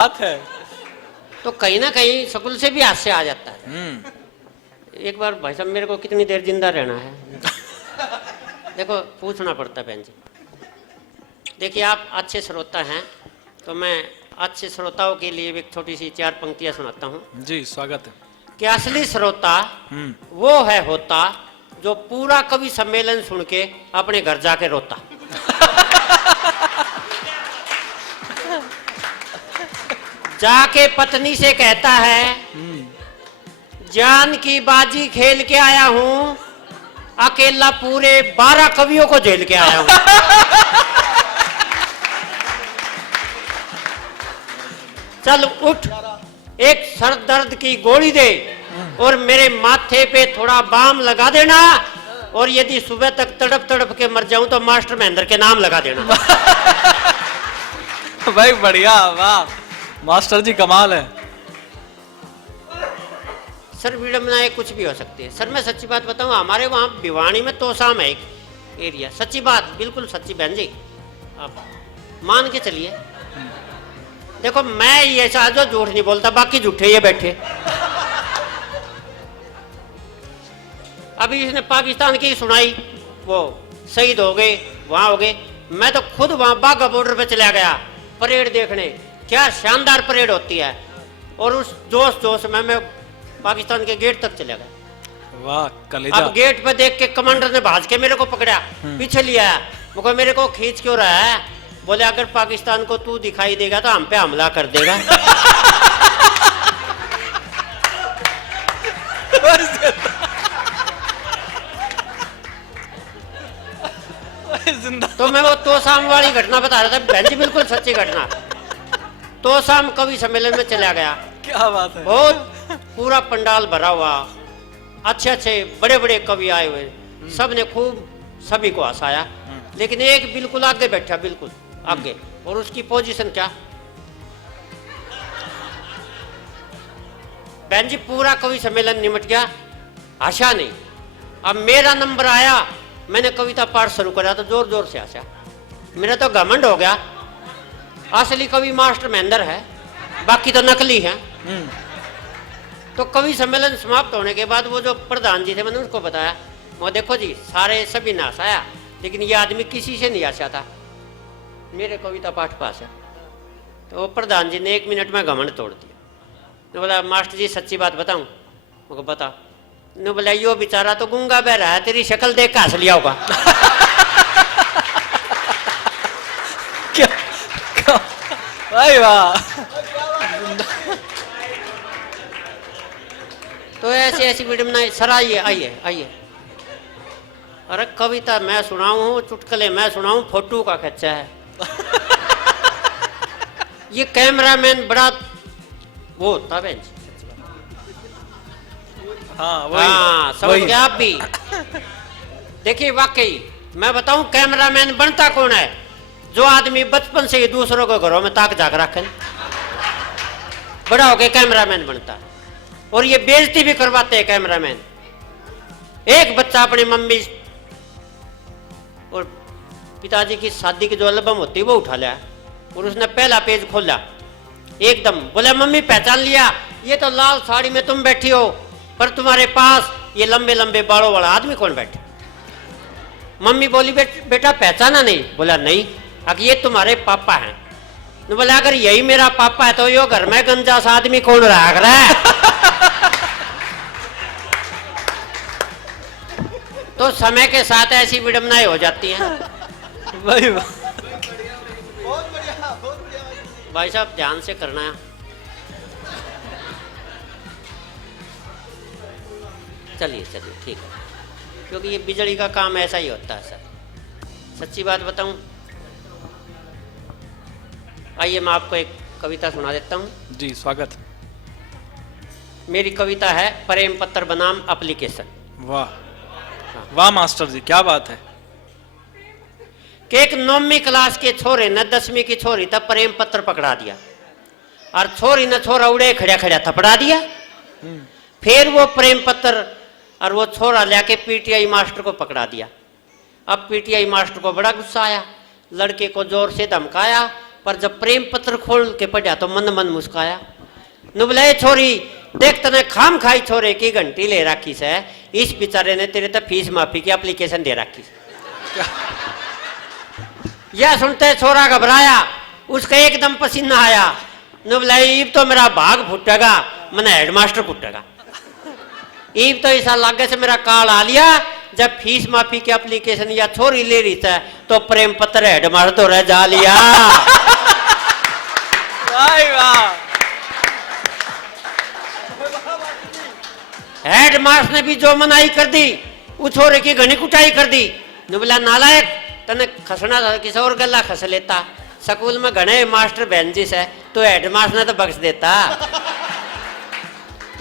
बात है। तो कहीं ना कहीं स्कूल से भी हास्य आ जाता है। एक बार भाई साहब मेरे को कितनी देर जिंदा रहना है देखो पूछना पड़ता है बहन जी। देखिए आप अच्छे श्रोता हैं तो मैं अच्छे श्रोताओं के लिए एक छोटी सी 4 पंक्तियां सुनाता हूँ। जी स्वागत है। कि असली श्रोता वो है होता जो पूरा कवि सम्मेलन सुन के अपने घर जाके रोता। जाके पत्नी से कहता है जान की बाजी खेल के आया हूं, अकेला पूरे 12 कवियों को झेल के आया हूं। चल उठ एक सर दर्द की गोली दे और मेरे माथे पे थोड़ा बाम लगा देना, और यदि सुबह तक तड़प तड़प के मर जाऊं तो मास्टर महेंद्र के नाम लगा देना। भाई बढ़िया, वाह मास्टर जी कमाल है। सर विडम्बनाएं कुछ भी हो सकती है। सर मैं सच्ची बात बताऊं, हमारे वहां भिवानी में तोसाम है एक एरिया, सच्ची बात बिल्कुल सच्ची बहन जी, आप मान के चलिए। देखो मैं ये जो झूठ नहीं बोलता, बाकी झूठे ये बैठे। अभी इसने पाकिस्तान की सुनाई, वो शहीद हो गए, वहां हो गए। मैं तो खुद वहां बाघा बॉर्डर पे चला गया परेड देखने, क्या शानदार परेड होती है। और उस जोश में मैं पाकिस्तान के गेट तक चला गया। वाह कलेजा। अब गेट पे देख के कमांडर ने भाज के मेरे को पकड़ा, पीछे लिया। वो मेरे को खींच क्यों रहा है? बोले अगर पाकिस्तान को तू दिखाई देगा तो हम पे हमला कर देगा। तो मैं वो तोसाम वाली घटना बता रहा था बहन जी, बिल्कुल सच्ची घटना। तोसाम कवि सम्मेलन में चला गया। क्या बात है। बहुत पूरा पंडाल भरा हुआ, अच्छे अच्छे बड़े बड़े कवि आए हुए, सब ने खूब सभी को हंसाया। लेकिन एक बिल्कुल आगे बैठा, बिल्कुल आगे, और उसकी पोजीशन क्या बहन जी, पूरा कवि सम्मेलन निमट गया, आशा नहीं। अब मेरा नंबर आया, मैंने कविता पाठ शुरू करा तो जोर जोर से हंसा। मेरा तो घमंड हो गया, असली कवि मास्टर महेंद्र है, बाकी तो नकली है। तो कवि सम्मेलन समाप्त होने के बाद वो जो प्रधान जी थे, मैंने उसको बताया, वो देखो जी सारे सभी ने हंसाया लेकिन ये आदमी किसी से नहीं हंसा था, मेरे कविता पाठ पास है। तो प्रधान जी ने 1 मिनट में घमंड तोड़ दिया। ने बोला मास्टर जी सच्ची बात बताऊं? मुझको बता। ने बोला यो बेचारा तो गूंगा बह रहा है, तेरी शक्ल देख के हंस लिया होगा। क्या भाई वाह। तो ऐसी ऐसी विडम्बनाएं। सर आइए आइए आइए। अरे कविता मैं सुनाऊं हूँ, चुटकुले मैं सुनाऊं, फोटो का खर्चा है। ये कैमरामैन बड़ा वो होता है। हाँ समझ गए आप भी। देखिए वाकई मैं बताऊं, कैमरामैन बनता कौन है? जो आदमी बचपन से ही दूसरों को घरों में ताक झाक रखे, बड़ा होके कैमरामैन बनता है। और ये बेइज्जती भी करवाते हैं कैमरामैन। एक बच्चा अपनी मम्मी और पिताजी की शादी की जो एल्बम होती है वो उठा लिया और उसने पहला पेज खोला, एकदम बोला मम्मी पहचान लिया, ये तो लाल साड़ी में तुम बैठी हो, पर तुम्हारे पास ये लंबे लंबे बालों वाला आदमी कौन बैठा? मम्मी बोली बेटा पहचाना नहीं? बोला नहीं। अगर ये तुम्हारे पापा हैं। तो बोला अगर यही मेरा पापा है तो यो घर में गंजा सा आदमी कौन रहा है? तो समय के साथ ऐसी विडम्बनाएं हो जाती हैं। भाई भाई साहब ध्यान से करना है। चलिए चलिए ठीक है, क्योंकि ये बिजली का काम ऐसा ही होता है सर। सच्ची बात बताऊं, आइए मैं आपको एक कविता सुना देता हूं। जी स्वागत। मेरी कविता है प्रेम पत्र बनाम एप्लीकेशन। वाह वाह मास्टर जी क्या बात है। कि एक 9वीं क्लास के छोरे ने 10वीं की छोरी तब प्रेम पत्र पकड़ा दिया, और छोरी ने छोरा उड़े खड़ा खड़ा थपड़ा दिया। फिर वो प्रेम पत्र और वो छोरा लेके पीटीआई मास्टर को पकड़ा दिया। अब पीटीआई मास्टर को बड़ा गुस्सा आया, लड़के को जोर से धमकाया पर जब प्रेम पत्र खोल के पढ़ा तो मन मन मुस्काया। नु बोले "ए छोरी देख तने खाम खाई छोरे की घंटी ले रखी से, इस बेचारे ने तेरे तो फीस माफी की एप्लीकेशन दे रखी। यह सुनते छोरा घबराया, उसका एकदम पसीना आया। नु बोले ईब तो मेरा भाग फूटेगा, मैंने हेडमास्टर फूटेगा। ईब तो ऐसा लागे से मेरा काल आ लिया, जब फीस माफी की एप्लीकेशन या छोरी ले रही था तो प्रेम पत्र हेडमास्टर तो रह जा लिया। वाह हेडमास्टर ने भी जो मनाही कर दी, उस छोरे की घनी कुटाई कर दी। नु बोला नालायक तने खसना था, किसी और गला खस लेता। स्कूल में घने मास्टर बेंजिस है, तो हेडमास्टर ने तो बख्श देता।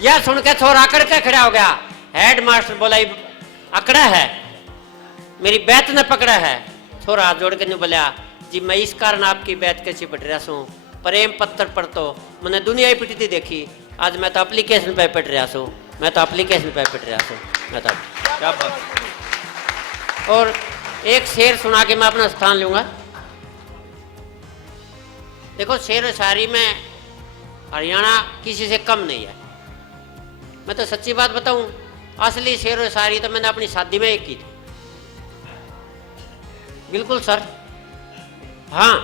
यह सुन के छोरा आकड़ के खड़ा हो गया। हेडमास्टर बोला अकड़ा है, मेरी बैत ने पकड़ा है। छोरा हाथ जोड़ के नहीं बोला जी मैं इस कारण आपकी बैत के चिपट रहा हूँ, प्रेम पत्र पर तो मैंने दुनिया ही पिटती देखी, आज मैं तो एप्लीकेशन पे पिट रहा हूँ, मैं तो एप्लीकेशन पे पिट रहा हूँ, मैं तो क्या बात। और एक शेर सुना के मैं अपना स्थान लूंगा। देखो शेर व शायरी में हरियाणा किसी से कम नहीं है। मैं तो सच्ची बात बताऊं, असली शेर व शायरी तो मैंने अपनी शादी में एक की थी। बिल्कुल सर, हाँ।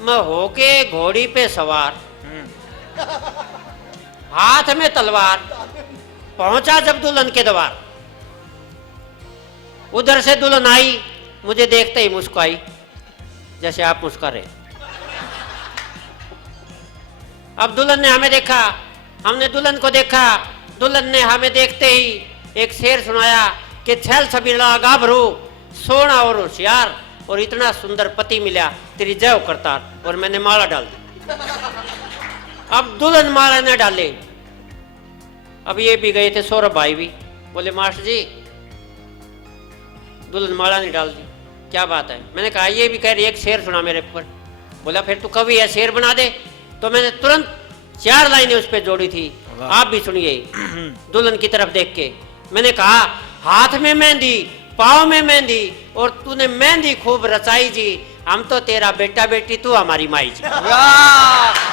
मैं होके घोड़ी पे सवार, हाथ में तलवार, पहुंचा जब दुल्हन के द्वार। उधर से दुल्हन आई, मुझे देखते ही मुस्कुराई, जैसे आप मुस्कुरा रहे। अब दुल्हन ने हमें देखा, हमने दुल्हन को देखा। दुल्हन ने हमें देखते ही एक शेर सुनाया कि छैल छबीला गाभरू, सोना और होशियार, और इतना सुंदर पति मिला, तेरी जय हो करतार। और मैंने माला डाल दी। अब दुल्हन माला ने डाले। अब ये भी गए थे सौरभ भाई भी, बोले मास्टर जी दुल्हन माला नहीं डाल दी, क्या बात है। मैंने कहा ये भी कह रही एक शेर सुना मेरे ऊपर। बोला फिर तू कवि है, शेर बना दे। तो मैंने तुरंत 4 लाइनें उस पर जोड़ी थी, आप भी सुनिए। दुल्हन की तरफ देख के मैंने कहा हाथ में मेहंदी, पाँव में मेहंदी, और तूने मेहंदी खूब रचाई जी, हम तो तेरा बेटा बेटी, तू हमारी माई जी। वाह